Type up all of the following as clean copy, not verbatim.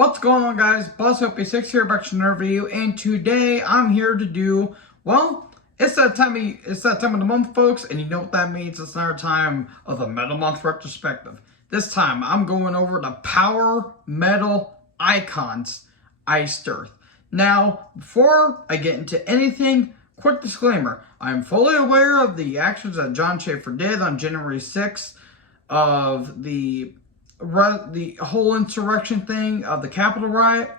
What's going on, guys? BuzzOP6 here back to another video, and today I'm here to do, well, it's that time of the month, folks, and you know what that means. It's our time of the Metal Month retrospective. This time I'm going over the power metal icons, Iced Earth. Now, before I get into anything, quick disclaimer: I'm fully aware of the actions that Jon Schaffer did on January 6th of the whole insurrection thing of the Capitol riot.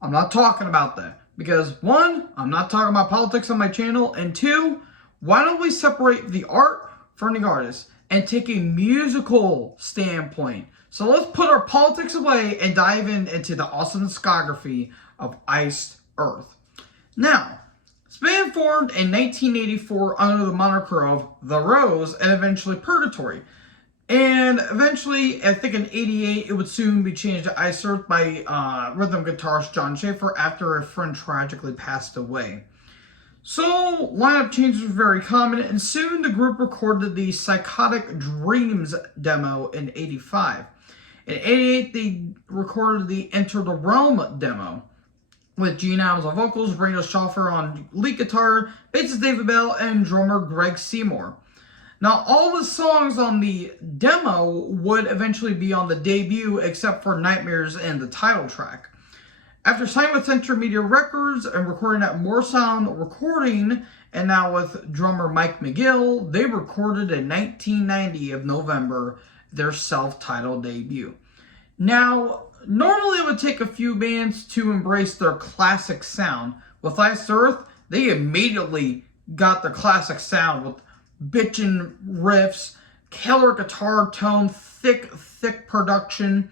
I'm not talking about that because, one, I'm not talking about politics on my channel, and two, why don't we separate the art from the artist and take a musical standpoint? So let's put our politics away and dive into the awesome discography of Iced Earth. Now, it's been formed in 1984 under the moniker of The Rose and eventually Purgatory. And eventually, I think in 88, it would soon be changed to Iced Earth by rhythm guitarist Jon Schaffer after a friend tragically passed away. So, lineup changes were very common, and soon the group recorded the Psychotic Dreams demo in 85. In 88, they recorded the Enter the Realm demo, with Gene Adams on vocals, Ringo Schaffer on lead guitar, bassist David Bell, and drummer Greg Seymour. Now, all the songs on the demo would eventually be on the debut, except for Nightmares and the title track. After signing with Century Media Records and recording at Moorsound Recording, and now with drummer Mike McGill, they recorded in 1990 of November their self-titled debut. Now, normally it would take a few bands to embrace their classic sound. With Iced Earth, they immediately got their classic sound with bitchin' riffs, killer guitar tone, thick production.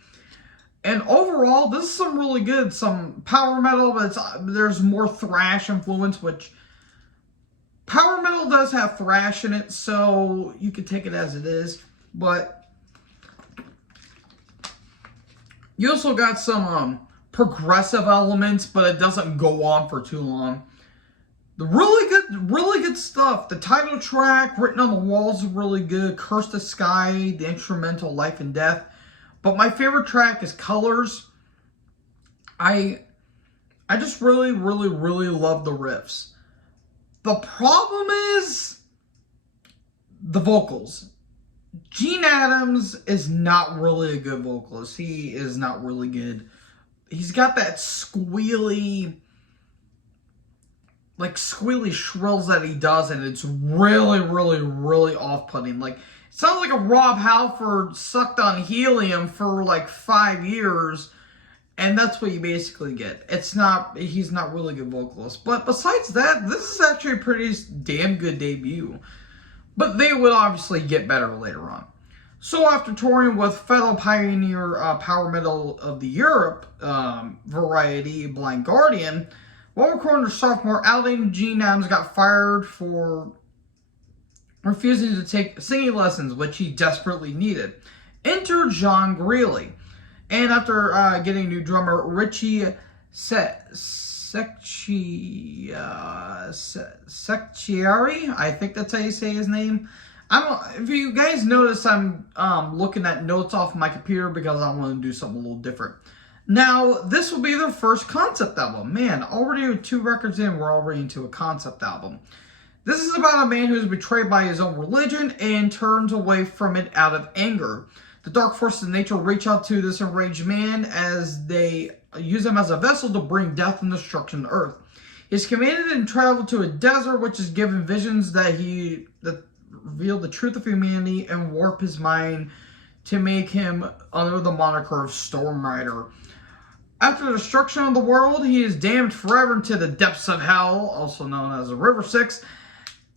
And overall, this is some really good, some power metal, but there's more thrash influence, which power metal does have thrash in it, so you can take it as it is. But you also got some progressive elements, but it doesn't go on for too long. The really good stuff. The title track, Written on the Walls, is really good. Curse the Sky, the instrumental Life and Death. But my favorite track is Colors. I just really love the riffs. The problem is the vocals. Gene Adams is not really a good vocalist. He is not really good. He's got that squealy shrills that he does, and it's really off-putting. Like, it sounds like a Rob Halford sucked on helium for like 5 years, and that's what you basically get. He's not really a good vocalist. But besides that, this is actually a pretty damn good debut. But they would obviously get better later on. So after touring with fellow pioneer power metal of the Europe variety, Blind Guardian, while recording their sophomore outing, Gene Adams got fired for refusing to take singing lessons, which he desperately needed. Enter John Greeley. And after getting new drummer Richie Secchiari, I think that's how you say his name. If you guys notice, I'm looking at notes off my computer because I want to do something a little different. Now, this will be their first concept album. Man, already with 2 records in, we're already into a concept album. This is about a man who's betrayed by his own religion and turns away from it out of anger. The dark forces of nature reach out to this enraged man as they use him as a vessel to bring death and destruction to Earth. He's commanded and traveled to a desert, which is given visions that reveal the truth of humanity and warp his mind to make him under the moniker of Storm Rider. After the destruction of the world, he is damned forever into the depths of hell, also known as the River Styx,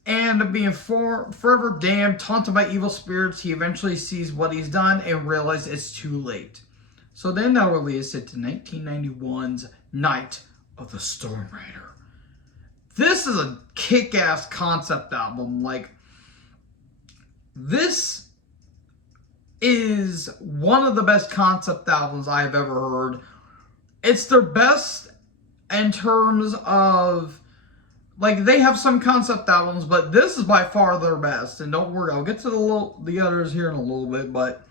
and being forever damned, taunted by evil spirits, he eventually sees what he's done and realizes it's too late. So then they'll release it to 1991's Night of the Storm Rider. This is a kick-ass concept album. Like, this is one of the best concept albums I've ever heard. It's their best in terms of, like, they have some concept albums, but this is by far their best. And don't worry, I'll get to the others here in a little bit, but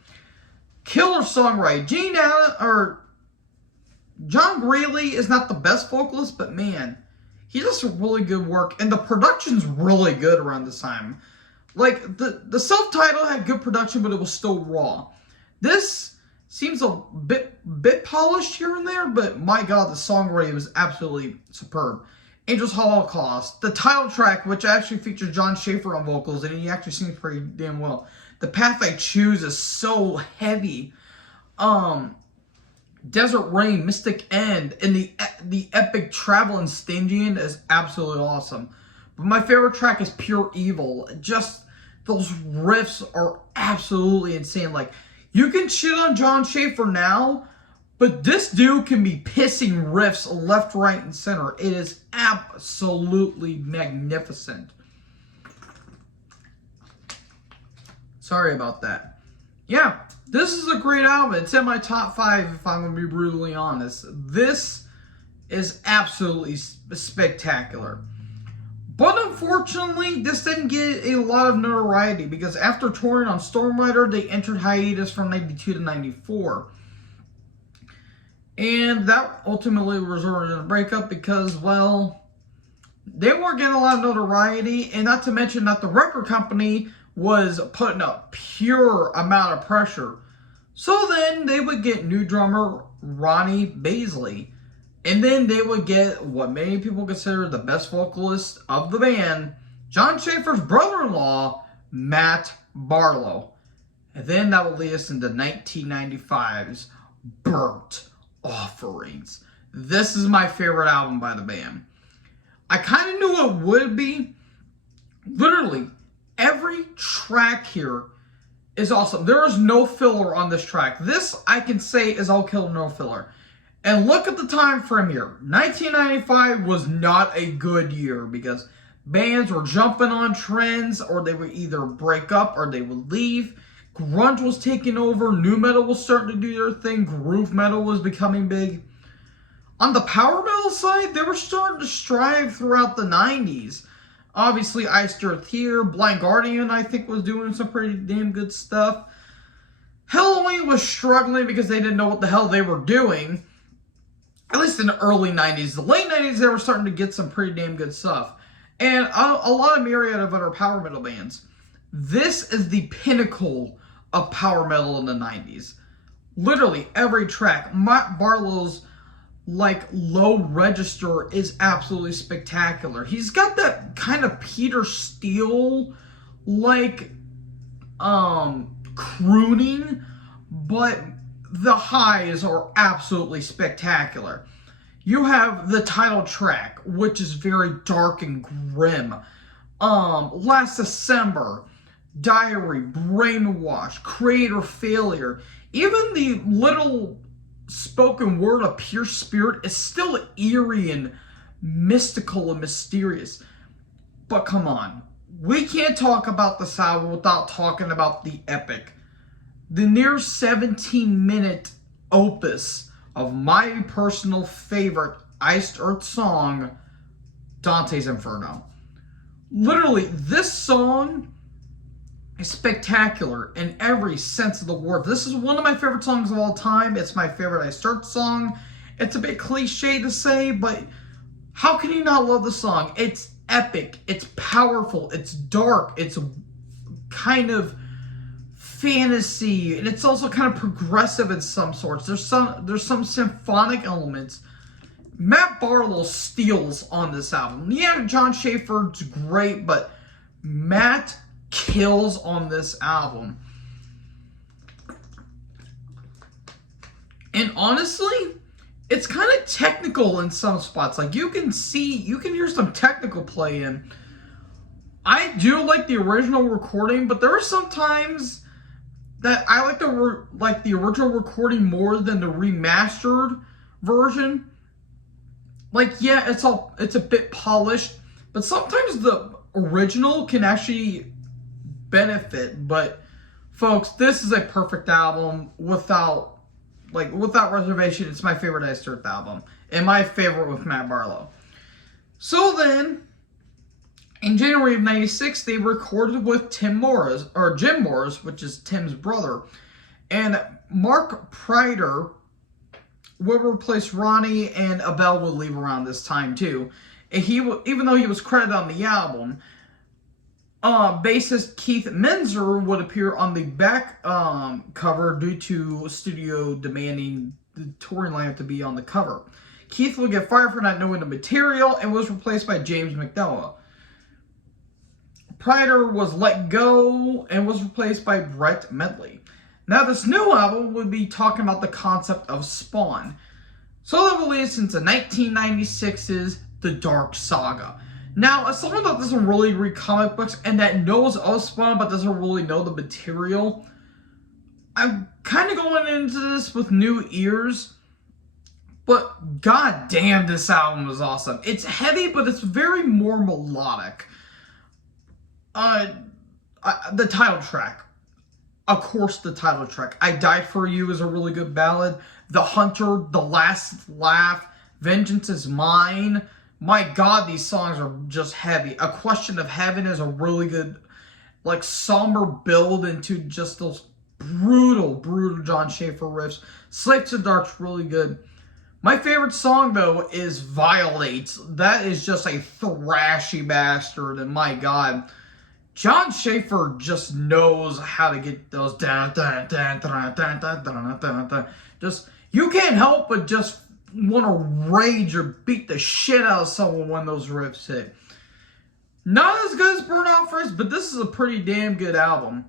killer songwriting. John Greeley is not the best vocalist, but man, he does some really good work, and the production's really good around this time. Like, the self-titled had good production, but it was still raw. This seems a bit polished here and there, but my god, the songwriting was absolutely superb. Angel's Holocaust, the title track, which actually features John Schaefer on vocals, and he actually sings pretty damn well. The Path I Choose is so heavy. Desert Rain, Mystic End, and the epic Travelin' Stygian is absolutely awesome. But my favorite track is Pure Evil. Just those riffs are absolutely insane. Like, you can shit on John Schaefer now, but this dude can be pissing riffs left, right, and center. It is absolutely magnificent. Sorry about that. Yeah, this is a great album. It's in my top 5 if I'm going to be brutally honest. This is absolutely spectacular. But unfortunately, this didn't get a lot of notoriety because after touring on Storm Rider, they entered hiatus from 92 to 94. And that ultimately resulted in a breakup because, well, they weren't getting a lot of notoriety, and not to mention that the record company was putting a pure amount of pressure. So then they would get new drummer Ronnie Basley. And then they would get what many people consider the best vocalist of the band, John Schaefer's brother-in-law, Matt Barlow. And then that would lead us into 1995's Burnt Offerings. This is my favorite album by the band. I kind of knew it would be. Literally, every track here is awesome. There is no filler on this track. This, I can say, is all killer, no filler. And look at the time frame here. 1995 was not a good year because bands were jumping on trends, or they would either break up or they would leave. Grunge was taking over. Nu metal was starting to do their thing. Groove metal was becoming big. On the power metal side, they were starting to strive throughout the 90s. Obviously, Iced Earth here. Blind Guardian, I think, was doing some pretty damn good stuff. Helloween was struggling because they didn't know what the hell they were doing. At least in the early 90s. The late 90s, they were starting to get some pretty damn good stuff. And a lot of myriad of other power metal bands. This is the pinnacle of power metal in the 90s. Literally, every track. Matt Barlow's, like, low register is absolutely spectacular. He's got that kind of Peter Steele, like, crooning, but the highs are absolutely spectacular. You have the title track, which is very dark and grim. Last December, Diary, Brainwash, Creator Failure. Even the little spoken word of Pure Spirit is still eerie and mystical and mysterious. But come on, we can't talk about this album without talking about the epic. The near 17-minute opus of my personal favorite Iced Earth song, Dante's Inferno. Literally, this song is spectacular in every sense of the word. This is one of my favorite songs of all time. It's my favorite Iced Earth song. It's a bit cliche to say, but how can you not love the song? It's epic. It's powerful. It's dark. It's kind of fantasy, and it's also kind of progressive in some sorts. There's some symphonic elements. Matt Barlow steals on this album. Yeah, John Schaefer's great, but Matt kills on this album. And honestly, it's kind of technical in some spots. Like, you can hear some technical play in. I do like the original recording, but there are some times that I like the original recording more than the remastered version. Like, yeah, it's a bit polished, but sometimes the original can actually benefit. But folks, this is a perfect album without reservation. It's my favorite Iced Earth album, and my favorite with Matt Barlow. So then, in January of 96, they recorded with Jim Morris, which is Tim's brother, and Mark Pryder would replace Ronnie, and Abel would leave around this time too. And even though he was credited on the album, bassist Keith Menzer would appear on the back cover due to studio demanding the touring lineup to be on the cover. Keith would get fired for not knowing the material and was replaced by James McDowell. Prater was let go and was replaced by Brett Medley. Now, this new album would be talking about the concept of Spawn. So they released into 1996's The Dark Saga. Now, as someone that doesn't really read comic books and that knows of Spawn but doesn't really know the material, I'm kind of going into this with new ears. But god damn, this album is awesome. It's heavy, but it's very more melodic. The title track. Of course, the title track. I Died For You is a really good ballad. The Hunter, The Last Laugh, Vengeance Is Mine. My god, these songs are just heavy. A Question of Heaven is a really good, like, somber build into just those brutal Jon Schaffer riffs. Slave to the Dark's really good. My favorite song, though, is Violates. That is just a thrashy bastard, and my god, Jon Schaffer just knows how to get those just, you can't help but just want to rage or beat the shit out of someone when those riffs hit. Not as good as Burn Offerings, but this is a pretty damn good album.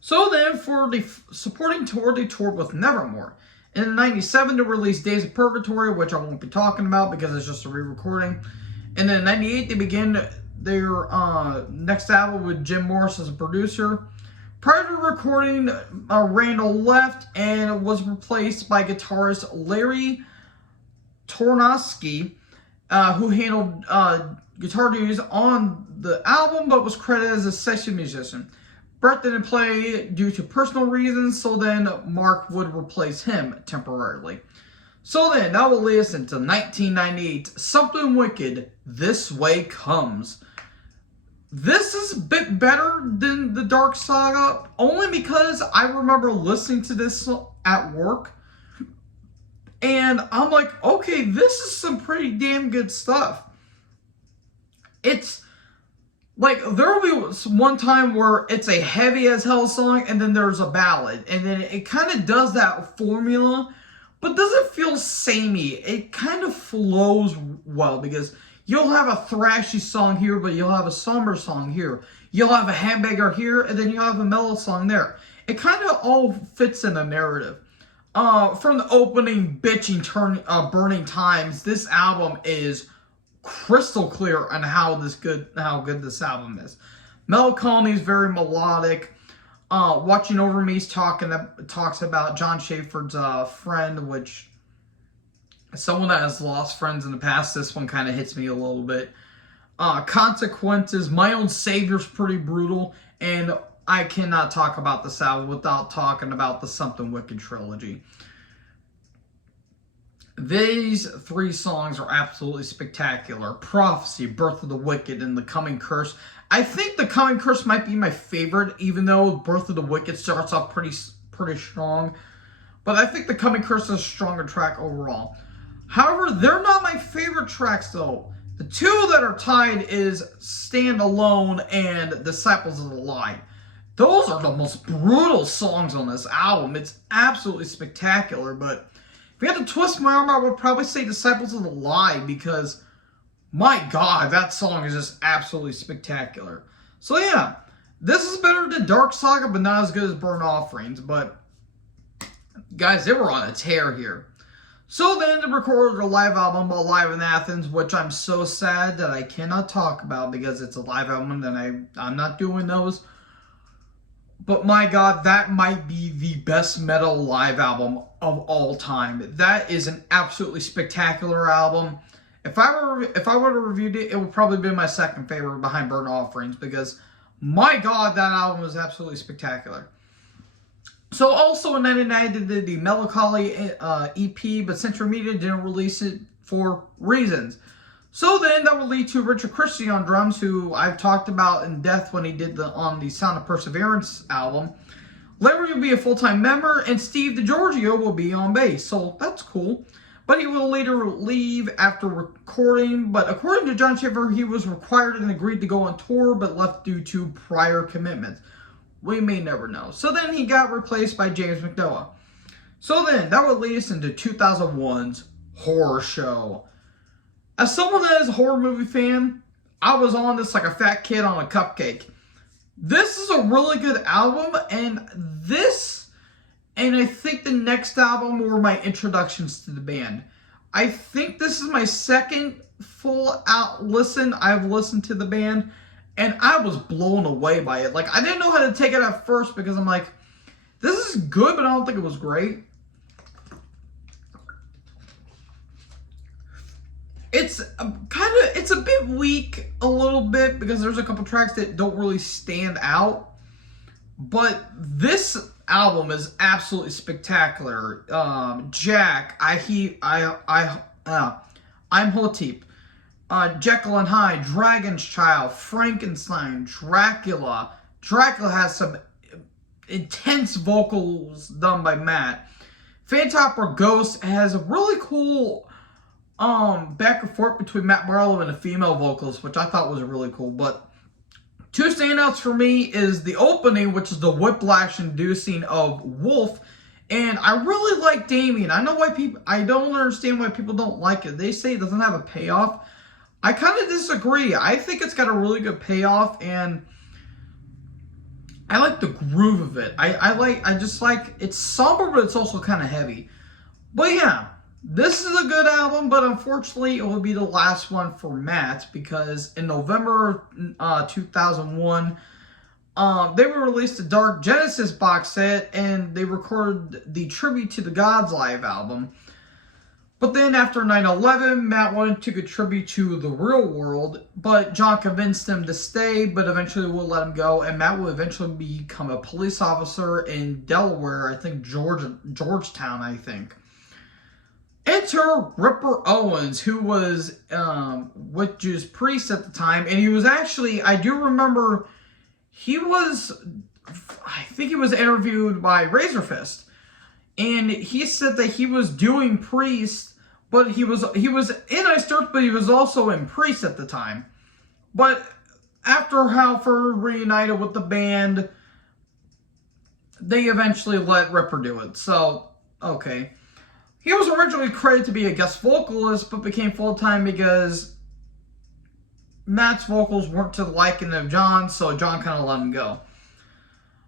So then, for the supporting tour, they toured with Nevermore. In 97, they released Days of Purgatory, which I won't be talking about because it's just a re-recording. And then in 98, they began their next album with Jim Morris as a producer. Prior to recording, Randall left and was replaced by guitarist Larry Tornowski, who handled guitar duties on the album but was credited as a session musician. Brett didn't play due to personal reasons, so then Mark would replace him temporarily. So then, that will lead us into 1998, Something Wicked, This Way Comes. This is a bit better than The Dark Saga, only because I remember listening to this at work, and I'm like, okay, this is some pretty damn good stuff. It's like, there will be one time where it's a heavy as hell song, and then there's a ballad, and then it kind of does that formula, but doesn't feel samey. It kind of flows well, because you'll have a thrashy song here, but you'll have a somber song here. You'll have a handbagger here, and then you'll have a mellow song there. It kind of all fits in a narrative. From the opening bitching, burning times, this album is crystal clear on how good this album is. Melancholy is very melodic. Watching Over Me talks about Jon Schaffer's friend, which, as someone that has lost friends in the past, this one kind of hits me a little bit. Consequences, My Own Savior's pretty brutal, and I cannot talk about this album without talking about the Something Wicked trilogy. These three songs are absolutely spectacular. Prophecy, Birth of the Wicked, and The Coming Curse. I think The Coming Curse might be my favorite, even though Birth of the Wicked starts off pretty strong. But I think The Coming Curse is a stronger track overall. However, they're not my favorite tracks, though. The two that are tied is Stand Alone and Disciples of the Light. Those are the most brutal songs on this album. It's absolutely spectacular, but if you had to twist my arm, I would probably say Disciples of the Lie, because, my god, that song is just absolutely spectacular. So yeah, this is better than Dark Saga, but not as good as Burnt Offerings. But, guys, they were on a tear here. So then they recorded a live album, Live in Athens, which I'm so sad that I cannot talk about because it's a live album and I'm not doing those. But my god, that might be the best metal live album of all time. That is an absolutely spectacular album. If I were to review it, it would probably be my second favorite behind Burnt Offerings, because my god, that album is absolutely spectacular. So also in 1999, they did the Melancholy EP, but Century Media didn't release it for reasons. So then that will lead to Richard Christie on drums, who I've talked about in depth when he did on the Sound of Perseverance album. Larry will be a full-time member, and Steve DiGiorgio will be on bass, so that's cool. But he will later leave after recording. But according to Jon Schaffer, he was required and agreed to go on tour, but left due to prior commitments. We may never know. So then he got replaced by James McNoah. So then, that would lead us into 2001's Horror Show. As someone that is a horror movie fan, I was on this like a fat kid on a cupcake. This is a really good album, and I think the next album were my introductions to the band. I think this is my second full out listen I've listened to the band, and I was blown away by it. Like, I didn't know how to take it at first because I'm like, this is good, but I don't think it was great. It's it's a bit weak a little bit because there's a couple tracks that don't really stand out. But this album is absolutely spectacular. Jack, I'm Hotep, Jekyll and Hyde, Dragon's Child, Frankenstein, Dracula. Dracula has some intense vocals done by Matt. Phantom Opera Ghost has a really cool back and forth between Matt Barlow and the female vocals, which I thought was really cool. But two standouts for me is the opening, which is the whiplash-inducing of Wolf, and I really like Damien. I don't understand why people don't like it. They say it doesn't have a payoff. I kind of disagree. I think it's got a really good payoff, and I like the groove of it. I just like, it's somber, but it's also kind of heavy. But yeah, this is a good album, but unfortunately it will be the last one for Matt because in November 2001, they were released a Dark Genesis box set and they recorded the Tribute to the Gods live album. But then after 9/11, Matt wanted to contribute to the real world, but John convinced him to stay, but eventually will let him go, and Matt will eventually become a police officer in Delaware, I think Georgetown, I think. Enter Ripper Owens, who was with Judas Priest at the time, and he was actually, I do remember, I think he was interviewed by Razorfist, and he said that he was doing Priest, but he was in Iced Earth, but he was also in Priest at the time. But after Halford reunited with the band, they eventually let Ripper do it, so, okay. He was originally credited to be a guest vocalist, but became full-time because Matt's vocals weren't to the liking of John, so John kind of let him go.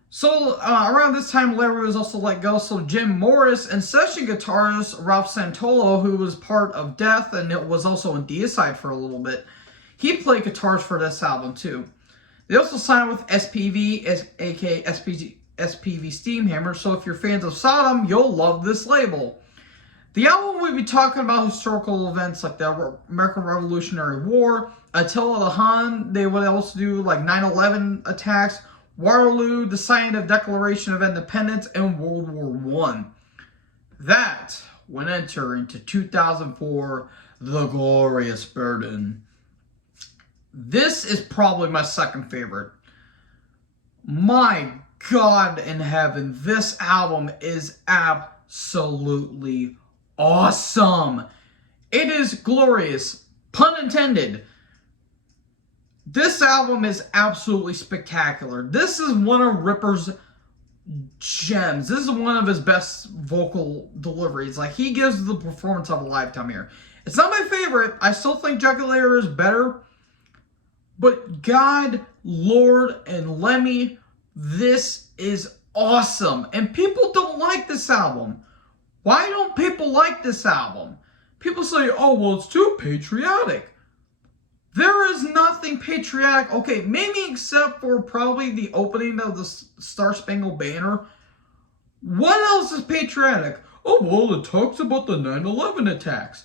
So, around this time, Larry was also let go, so Jim Morris and session guitarist Ralph Santolo, who was part of Death and it was also in Deicide for a little bit, he played guitars for this album too. They also signed with SPV, aka SPV Steamhammer, so if you're fans of Sodom, you'll love this label. The album will be talking about historical events like the American Revolutionary War, Attila the Hun. They would also do like 9/11 attacks, Waterloo, the signing of Declaration of Independence, and World War I. That would enter into 2004, The Glorious Burden. This is probably my second favorite. My God in heaven, this album is absolutely awesome. It is glorious. Pun intended. This album is absolutely spectacular. This is one of Ripper's gems. This is one of his best vocal deliveries. Like, he gives the performance of a lifetime here. It's not my favorite. I still think Juggler is better. But God, Lord, and Lemmy, this is awesome. And people don't like this album. Why don't people like this album? People say, oh, well, it's too patriotic. There is nothing patriotic. Okay, maybe except for probably the opening of the Star Spangled Banner. What else is patriotic? Oh, well, it talks about the 9/11 attacks.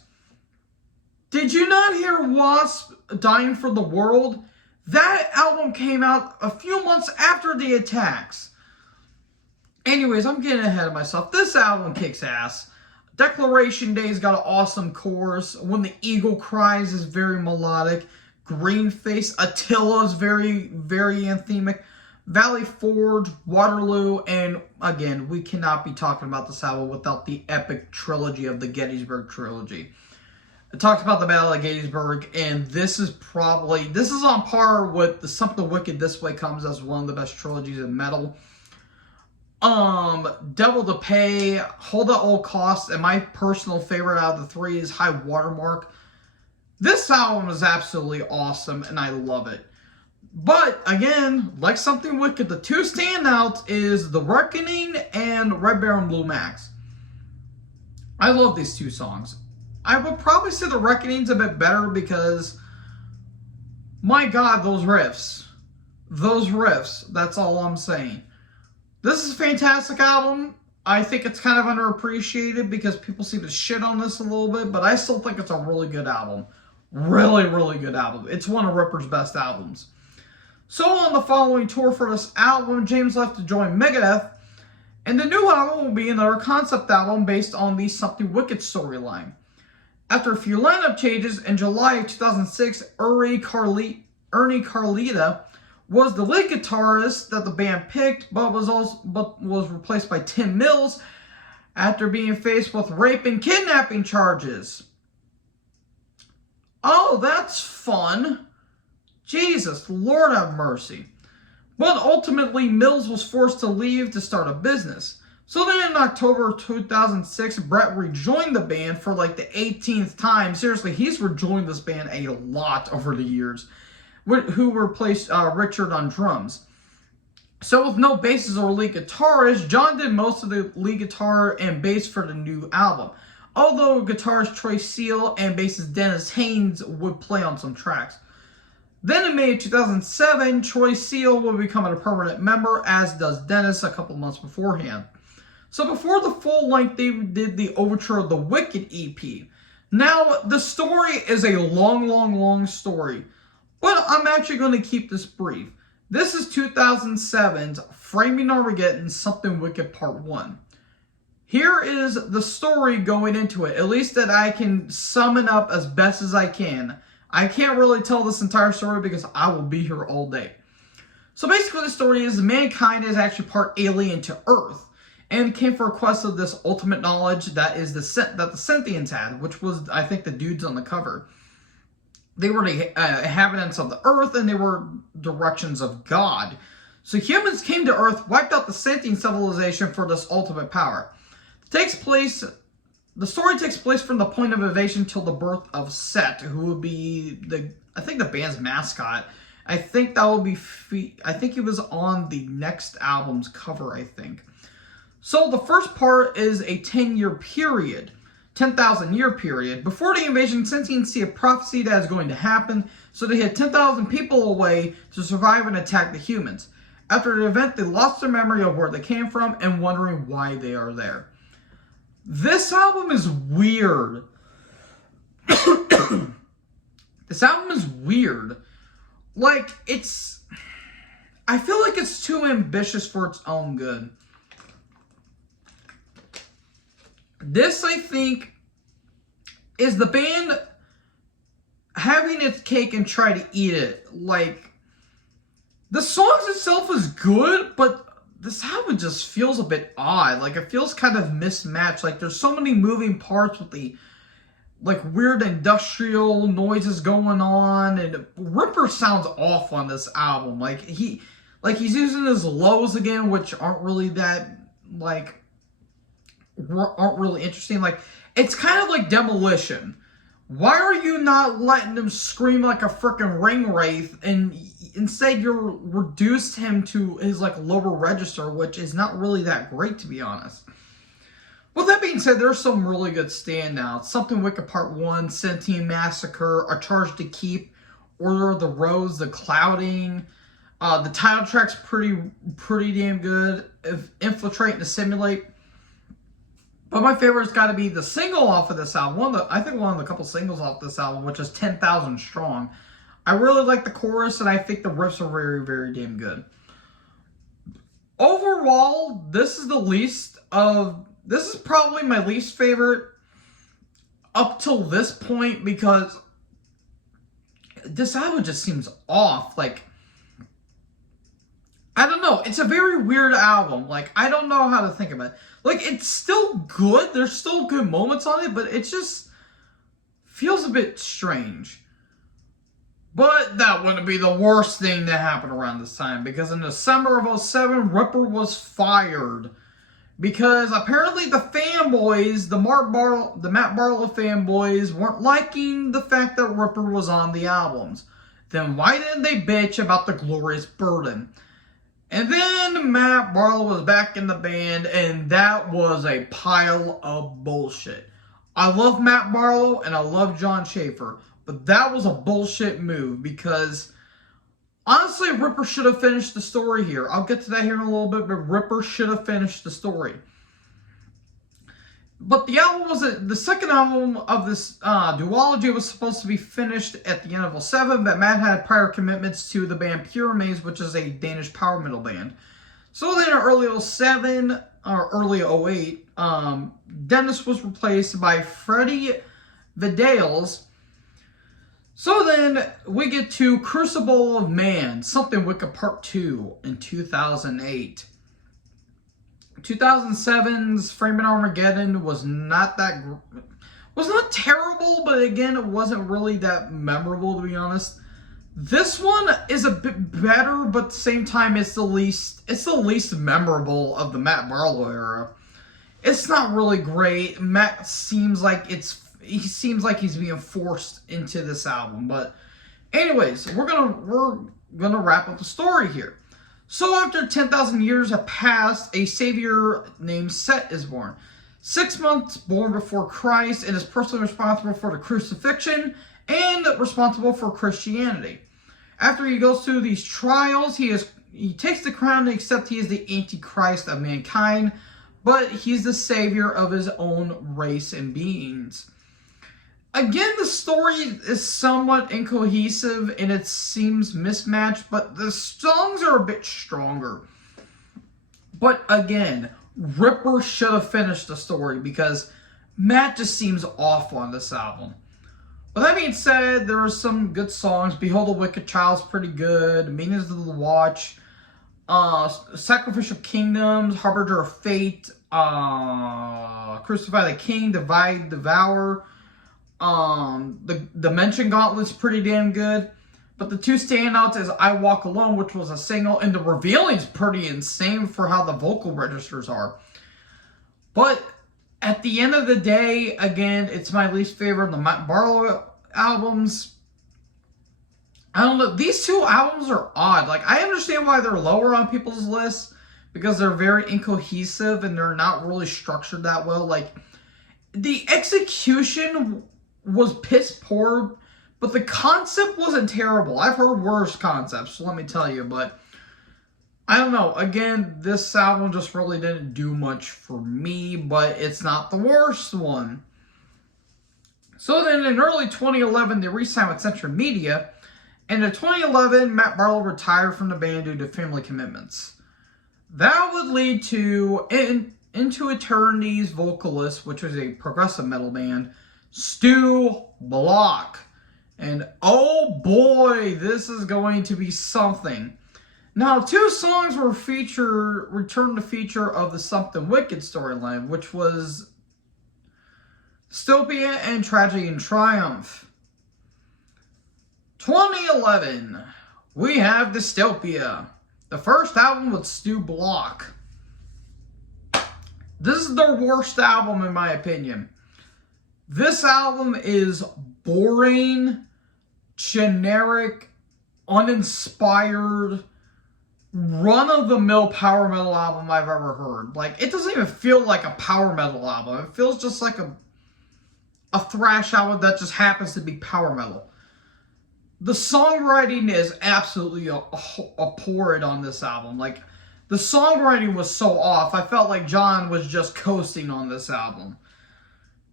Did you not hear Wasp Dying for the World? That album came out a few months after the attacks. Anyways, I'm getting ahead of myself. This album kicks ass. Declaration Day's got an awesome chorus. When the Eagle Cries is very melodic. Green Face, Attila is very, very anthemic. Valley Forge, Waterloo, and again, we cannot be talking about this album without the epic trilogy of the Gettysburg Trilogy. It talks about the Battle of Gettysburg, and this is on par with the Something Wicked This Way Comes as one of the best trilogies in metal. Devil to Pay, Hold at All Costs, and my personal favorite out of the three is High Watermark. This album is absolutely awesome, and I love it. But, again, like Something Wicked, the two standouts is The Reckoning and Red Baron Blue Max. I love these two songs. I would probably say The Reckoning's a bit better because, my God, those riffs. Those riffs, that's all I'm saying. This is a fantastic album. I think it's kind of underappreciated because people seem to shit on this a little bit, but I still think it's a really good album. Really, really good album. It's one of Ripper's best albums. So on the following tour for this album, James left to join Megadeth, and the new album will be another concept album based on the Something Wicked storyline. After a few lineup changes, in July of 2006, Ernie Carlita was the lead guitarist that the band picked, but was replaced by Tim Mills after being faced with rape and kidnapping charges. Oh, that's fun. Jesus, Lord have mercy. But ultimately, Mills was forced to leave to start a business. So then in October of 2006, Brett rejoined the band for like the 18th time. Seriously, he's rejoined this band a lot over the years. Who replaced Richard on drums. So with no bassist or lead guitarist, John did most of the lead guitar and bass for the new album. Although guitarist Troy Seale and bassist Dennis Haynes would play on some tracks. Then in May of 2007, Troy Seale will become a permanent member, as does Dennis a couple months beforehand. So before the full length, they did the Overture of the Wicked EP. Now, the story is a long story. But I'm actually going to keep this brief. This is 2007's Framing Armageddon Something Wicked Part 1. Here is the story going into it, at least that I can sum it up as best as I can. I can't really tell this entire story because I will be here all day. So basically the story is mankind is actually part alien to Earth and came for a quest of this ultimate knowledge that is the Scythians had, which was, I think, the dudes on the cover. They were the inhabitants of the Earth, and they were directions of God. So humans came to Earth, wiped out the Scythian civilization for this ultimate power. The story takes place from the point of invasion till the birth of Set, who would be I think the band's mascot. I think that will be, I think he was on the next album's cover, I think. So the first part is a 10-year period. 10,000 year period. Before the invasion, Scythians see a prophecy that is going to happen, so they hid 10,000 people away to survive and attack the humans. After the event, they lost their memory of where they came from and wondering why they are there. This album is weird. This album is weird. Like, I feel like it's too ambitious for its own good. This, I think, is the band having its cake and try to eat it. Like, the songs itself is good, but this album just feels a bit odd. Like, it feels kind of mismatched. Like, there's so many moving parts with the, like, weird industrial noises going on, and Ripper sounds off on this album. Like, he's using his lows again, which aren't really that, like, aren't really interesting. Like, it's kind of like Demolition. Why are you not letting him scream like a freaking ring wraith, and instead you're reduced him to his like lower register, which is not really that great, to be honest. With that being said, there's some really good standouts. Something Wicked Part 1, Sentient Massacre, A Charge to Keep, Order of the Rose, The Clouding. The title track's pretty damn good. Infiltrate and Assimilate. But my favorite's got to be the single off of this album. I think one of the couple singles off this album, which is 10,000 Strong. I really like the chorus, and I think the riffs are very, very damn good. Overall, this is probably my least favorite up till this point, because this album just seems off. Like, I don't know. It's a very weird album. Like, I don't know how to think of it. Like, it's still good. There's still good moments on it, but it just feels a bit strange. But that wouldn't be the worst thing that happened around this time, because in December of 07, Ripper was fired. Because apparently the fanboys, the Matt Barlow fanboys, weren't liking the fact that Ripper was on the albums. Then why didn't they bitch about the Glorious Burden? And then Matt Barlow was back in the band, and that was a pile of bullshit. I love Matt Barlow and I love Jon Schaffer, but that was a bullshit move because honestly, Ripper should have finished the story here. I'll get to that here in a little bit, but Ripper should have finished the story. But the album the second album of this duology was supposed to be finished at the end of 07, but Matt had prior commitments to the band Pyramids, which is a Danish power metal band. So then in early 07, or early 08, Dennis was replaced by Freddie Vidales. So then we get to Crucible of Man, Something Wicked Part 2 in 2008. 2007's Framing Armageddon was not terrible, but again, it wasn't really that memorable, to be honest. This one is a bit better, but at the same time, it's the least memorable of the Matt Barlow era. It's not really great. Matt seems like he's being forced into this album. But anyways, we're gonna wrap up the story here. So after 10,000 years have passed, a savior named Set is born. 6 months born before Christ, and is personally responsible for the crucifixion and responsible for Christianity. After he goes through these trials, he takes the crown and accepts he is the Antichrist of mankind, but he's the savior of his own race and beings. Again, the story is somewhat incohesive and it seems mismatched, but the songs are a bit stronger. But again, Ripper should have finished the story because Matt just seems off on this album. But that being said, there are some good songs. Behold the Wicked Child's pretty good. Meanings of the Watch. Sacrificial Kingdoms. Harbinger of Fate. Crucify the King. Divide, Devour. The Dimension Gauntlet's pretty damn good. But the two standouts is I Walk Alone, which was a single. And The Revealing's pretty insane for how the vocal registers are. But at the end of the day, again, it's my least favorite of the Matt Barlow albums. I don't know. These two albums are odd. Like, I understand why they're lower on people's lists because they're very incohesive and they're not really structured that well. Like, the execution was piss poor, but the concept wasn't terrible. I've heard worse concepts, let me tell you, but I don't know. Again, this album just really didn't do much for me, but it's not the worst one. So then in early 2011, they re-signed with Century Media, and in 2011, Matt Barlow retired from the band due to family commitments. That would lead to Into Eternity's vocalist, which was a progressive metal band, Stu Block. And oh boy, this is going to be something. Now, two songs were returned to feature of the Something Wicked storyline, which was Dystopia and Tragedy and Triumph. 2011, we have Dystopia, the first album with Stu Block. This is their worst album in my opinion. This album is boring, generic, uninspired, run-of-the-mill power metal album I've ever heard. Like, it doesn't even feel like a power metal album. It feels just like a thrash album that just happens to be power metal. The songwriting is absolutely abhorrent on this album. Like, the songwriting was so off. I felt like John was just coasting on this album.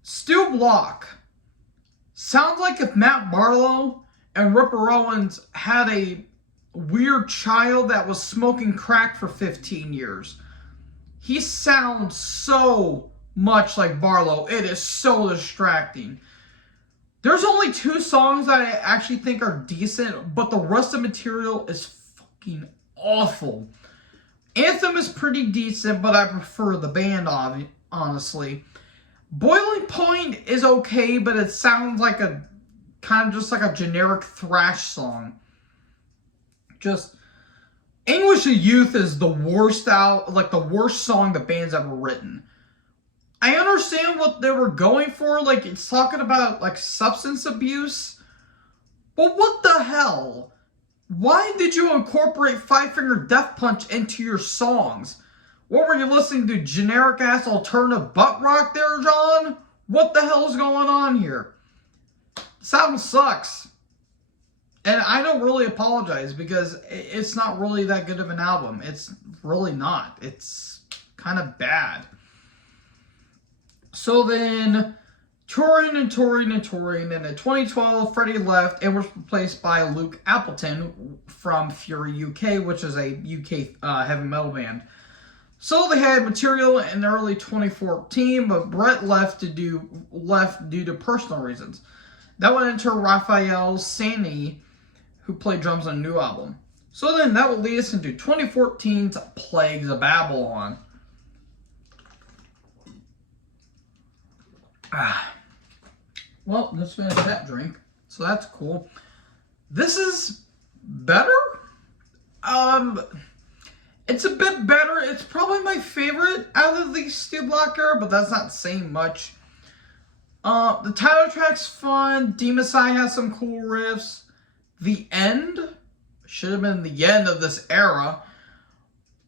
Stu Block sounds like if Matt Barlow and Ripper Owens had a weird child that was smoking crack for 15 years. He sounds so much like Barlow. It is so distracting. There's only 2 songs that I actually think are decent, but the rest of the material is fucking awful. Anthem is pretty decent, but I prefer the band, honestly. Boiling Point is okay, but it sounds like a kind of just like a generic thrash song. Just Anguish of Youth is the worst the worst song the band's ever written. I understand what they were going for, like it's talking about like substance abuse, but what the hell? Why did you incorporate Five Finger Death Punch into your songs? What were you listening to? Generic ass alternative butt rock there, John? What the hell is going on here? This album sucks. And I don't really apologize because it's not really that good of an album. It's really not. It's kind of bad. So then, touring. And in 2012, Freddie left and was replaced by Luke Appleton from Fury UK, which is a UK heavy metal band. So they had material in early 2014, but Brett left due to personal reasons. That would enter Raphael Sani, who played drums on a new album. So then that will lead us into 2014's Plagues of Babylon. Well, let's finish that drink. So that's cool. This is better? It's a bit better. It's probably my favorite out of the Stu Block era, but that's not saying much. The title track's fun. Demasai has some cool riffs. The end should have been the end of this era,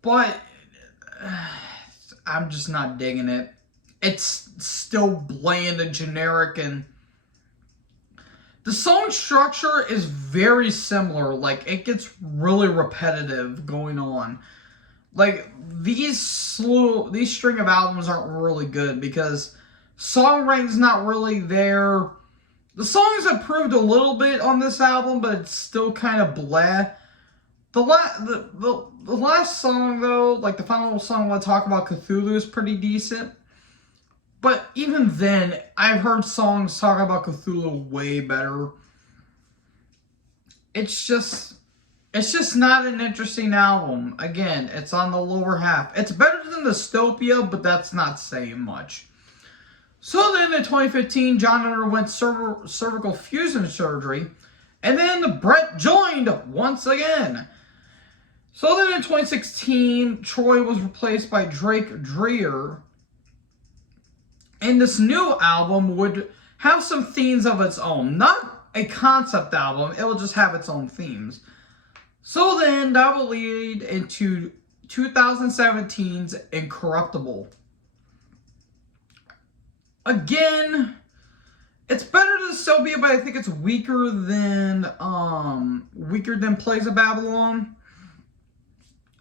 but I'm just not digging it. It's still bland and generic, and the song structure is very similar. Like, it gets really repetitive going on. Like, these string of albums aren't really good because songwriting's not really there. The songs improved a little bit on this album, but it's still kind of blah. The last song, though, like the final song I want to talk about, Cthulhu, is pretty decent. But even then, I've heard songs talk about Cthulhu way better. It's just not an interesting album. Again, it's on the lower half. It's better than Dystopia, but that's not saying much. So then in 2015, John underwent cervical fusion surgery, and then Brett joined once again. So then in 2016, Troy was replaced by Drake Dreer, and this new album would have some themes of its own. Not a concept album, it will just have its own themes. So then that will lead into 2017's Incorruptible. Again, it's better than Dystopia, but I think it's weaker than Plagues of Babylon.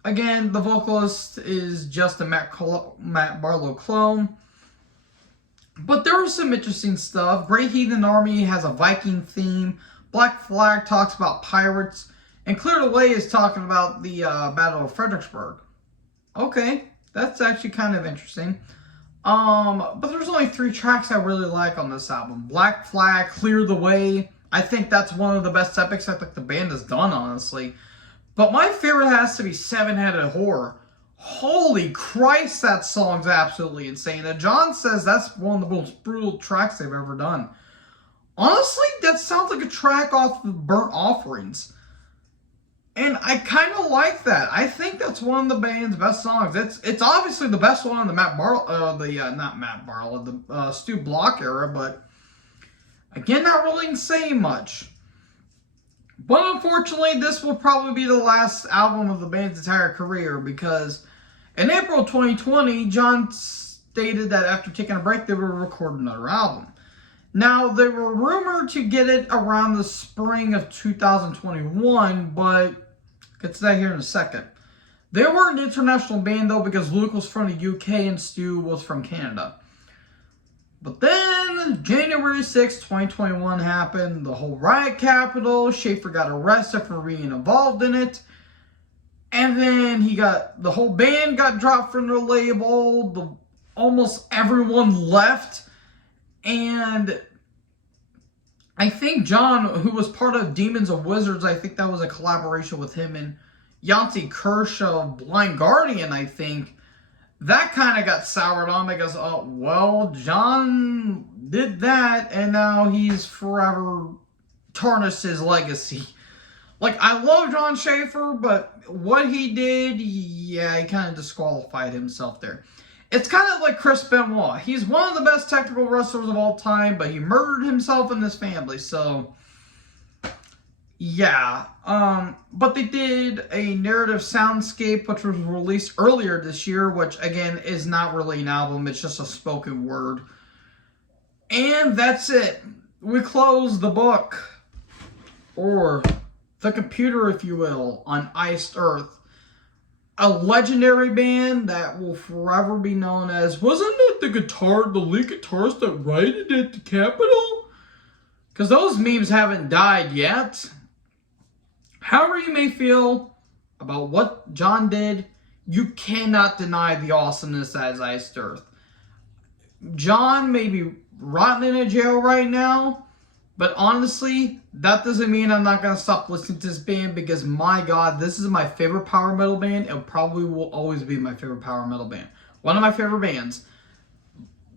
Again, the vocalist is just a Matt Barlow clone. But there was some interesting stuff. Great Heathen Army has a Viking theme. Black Flag talks about pirates. And Clear the Way is talking about the Battle of Fredericksburg. Okay, that's actually kind of interesting. But there's only 3 tracks I really like on this album. Black Flag, Clear the Way. I think that's one of the best epics I think the band has done, honestly. But my favorite has to be Seven-Headed Horror. Holy Christ, that song's absolutely insane. And John says that's one of the most brutal tracks they've ever done. Honestly, that sounds like a track off of Burnt Offerings. And I kind of like that. I think that's one of the band's best songs. It's obviously the best one in the Stu Block era, but again, not really saying much. But unfortunately, this will probably be the last album of the band's entire career because in April 2020, John stated that after taking a break, they would record another album. Now, they were rumored to get it around the spring of 2021, but I'll get to that here in a second. They were an international band, though, because Luke was from the UK and Stu was from Canada. But then, January 6, 2021 happened. The whole riot capital. Schaefer got arrested for being involved in it. And then the whole band got dropped from their label. Almost everyone left. And I think John, who was part of Demons of Wizards, I think that was a collaboration with him and Yancey Kershaw of Blind Guardian, I think, that kind of got soured on because, oh, well, John did that, and now he's forever tarnished his legacy. Like, I love John Schaefer, but what he did, yeah, he kind of disqualified himself there. It's kind of like Chris Benoit. He's one of the best technical wrestlers of all time, but he murdered himself and his family, so yeah. But they did a narrative soundscape, which was released earlier this year, which, again, is not really an album. It's just a spoken word. And that's it. We close the book, or the computer, if you will, on Iced Earth. A legendary band that will forever be known as, wasn't it the lead guitarist that righted at the Capitol? Because those memes haven't died yet. However you may feel about what John did, you cannot deny the awesomeness that is Iced Earth. John may be rotting in a jail right now, but honestly, that doesn't mean I'm not going to stop listening to this band, because my God, this is my favorite power metal band, and probably will always be my favorite power metal band. One of my favorite bands.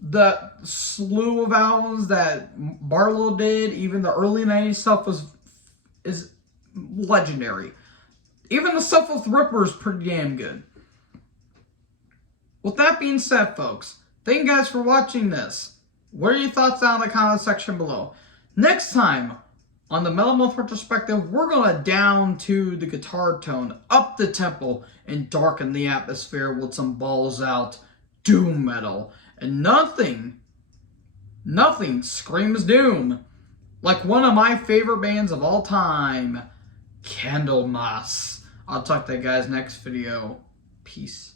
The slew of albums that Barlow did, even the early 90s stuff, is legendary. Even the stuff with Ripper is pretty damn good. With that being said, folks, thank you guys for watching this. What are your thoughts down in the comment section below? Next time on the Metal Month Retrospective, we're going to down to the guitar tone, up the tempo, and darken the atmosphere with some balls out doom metal. And nothing screams doom like one of my favorite bands of all time, Candlemas. I'll talk to you guys next video. Peace.